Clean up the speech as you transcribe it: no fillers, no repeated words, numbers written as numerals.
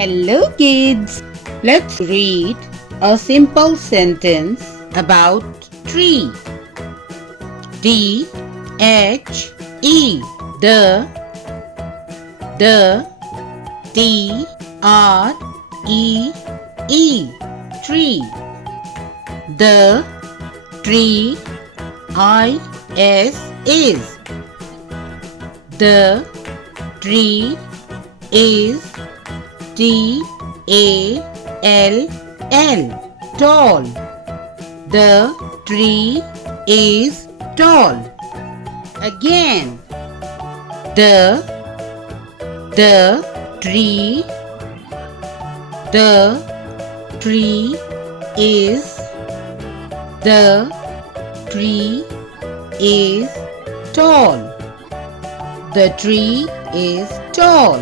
Hello kids! Let's read a simple sentence about tree. D-H-E The T-R-E-E Tree. The tree is. The tree is T-A-L-L tall. The tree is tall. Again. The tree is tall. The tree is tall.